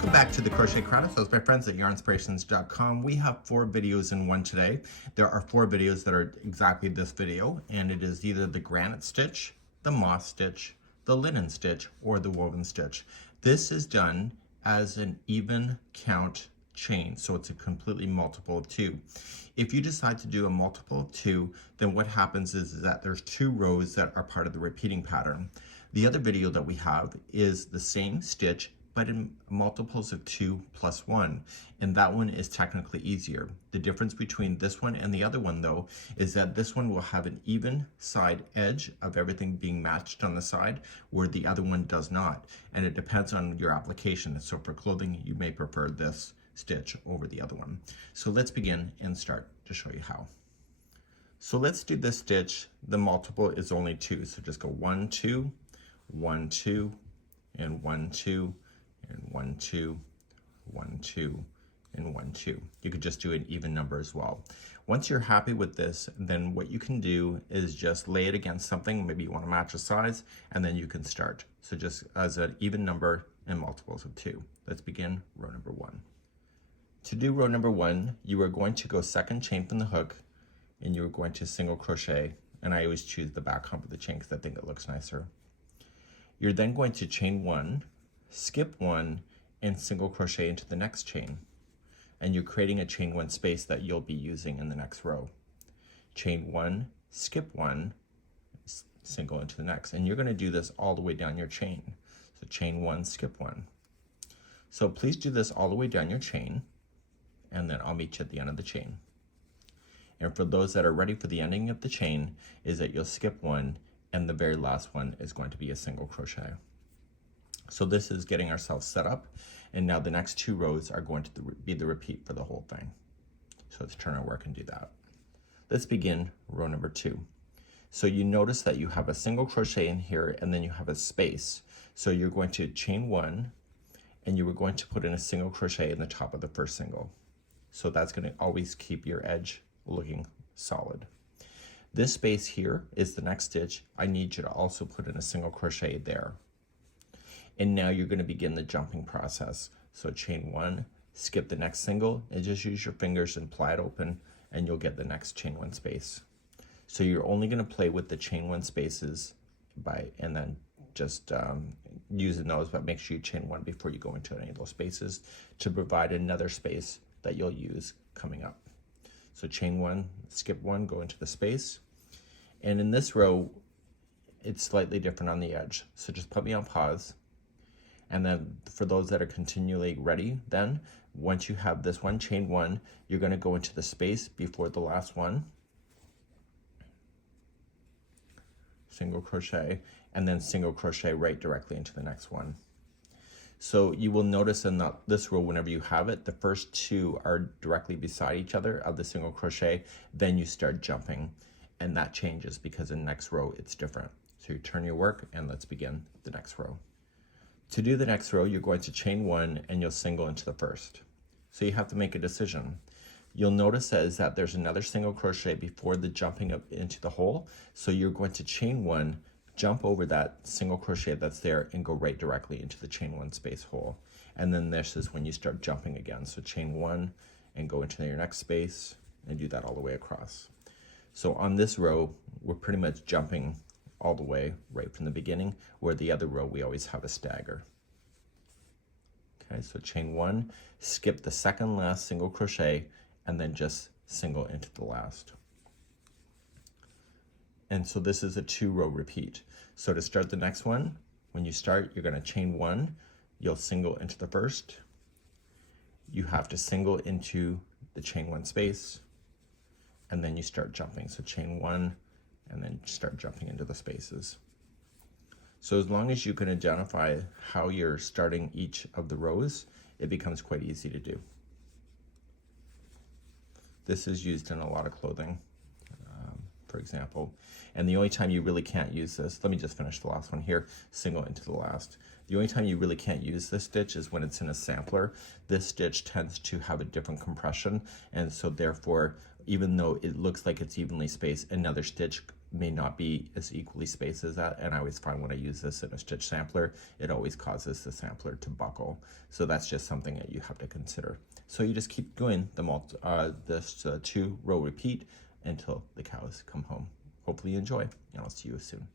Welcome back to the Crochet Credits. Those my friends at yarnspirations.com. We have 4 videos in one today. There are 4 videos that are exactly this video, and it is either the granite stitch, the moss stitch, the linen stitch, or the woven stitch. This is done as an even count chain, so it's a completely multiple of 2. If you decide to do a multiple of 2, then what happens is that there's 2 rows that are part of the repeating pattern. The other video that we have is the same stitch, but in multiples of 2 plus 1, and that one is technically easier. The difference between this one and the other one, though, is that this one will have an even side edge of everything being matched on the side, where the other one does not, and it depends on your application. So for clothing, you may prefer this stitch over the other one. So let's begin and start to show you how. So let's do this stitch. The multiple is only 2, so just go 1 2 1 2 and 1 2 and 1 2 1 2 and 1 2. You could just do an even number as well. Once you're happy with this, then what you can do is just lay it against something. Maybe you want to match a size, and then you can start. So just as an even number and multiples of 2. Let's begin row number 1. To do row number 1, you are going to go second chain from the hook, and you're going to single crochet, and I always choose the back hump of the chain because I think it looks nicer. You're then going to chain 1, skip 1, and single crochet into the next chain, and you're creating a chain 1 space that you'll be using in the next row. Chain 1, skip 1, single into the next, and you're going to do this all the way down your chain. So chain 1, skip 1. So please do this all the way down your chain, and then I'll meet you at the end of the chain. And for those that are ready for the ending of the chain, is that you'll skip 1, and the very last one is going to be a single crochet. So this is getting ourselves set up, and now the next 2 rows are going to be the repeat for the whole thing. So let's turn our work and do that. Let's begin row number 2. So you notice that you have a single crochet in here, and then you have a space. So you're going to chain 1, and you were going to put in a single crochet in the top of the first single. So that's going to always keep your edge looking solid. This space here is the next stitch. I need you to also put in a single crochet there. And now you're going to begin the jumping process. So chain 1, skip the next single, and just use your fingers and ply it open, and you'll get the next chain 1 space. So you're only going to play with the chain 1 spaces and then just using those, but make sure you chain 1 before you go into any of those spaces to provide another space that you'll use coming up. So chain 1, skip 1, go into the space. And in this row, it's slightly different on the edge. So just put me on pause. And then for those that are continually ready, then once you have this one, chain 1, you're going to go into the space before the last one, single crochet, and then single crochet right directly into the next one. So you will notice in this row, whenever you have it, the first 2 are directly beside each other of the single crochet, then you start jumping, and that changes because in the next row it's different. So you turn your work, and let's begin the next row. To do the next row, you're going to chain 1, and you'll single into the first. So you have to make a decision. You'll notice that there's another single crochet before the jumping up into the hole, so you're going to chain 1, jump over that single crochet that's there, and go right directly into the chain 1 space hole. And then this is when you start jumping again. So chain 1 and go into your next space and do that all the way across. So on this row, we're pretty much jumping all the way right from the beginning, where the other row we always have a stagger. Okay, so chain 1, skip the second last single crochet, and then just single into the last. And so this is a 2-row repeat. So to start the next one, when you start, you're going to chain 1, you'll single into the first. You have to single into the chain 1 space, and then you start jumping. So chain 1, and then start jumping into the spaces. So as long as you can identify how you're starting each of the rows, it becomes quite easy to do. This is used in a lot of clothing, for example. And the only time you really can't use this, let me just finish the last one here, single into the last. The only time you really can't use this stitch is when it's in a sampler. This stitch tends to have a different compression, and so therefore, even though it looks like it's evenly spaced, another stitch may not be as equally spaced as that, and I always find when I use this in a stitch sampler, it always causes the sampler to buckle. So that's just something that you have to consider. So you just keep doing this 2-row repeat until the cows come home. Hopefully you enjoy, and I'll see you soon.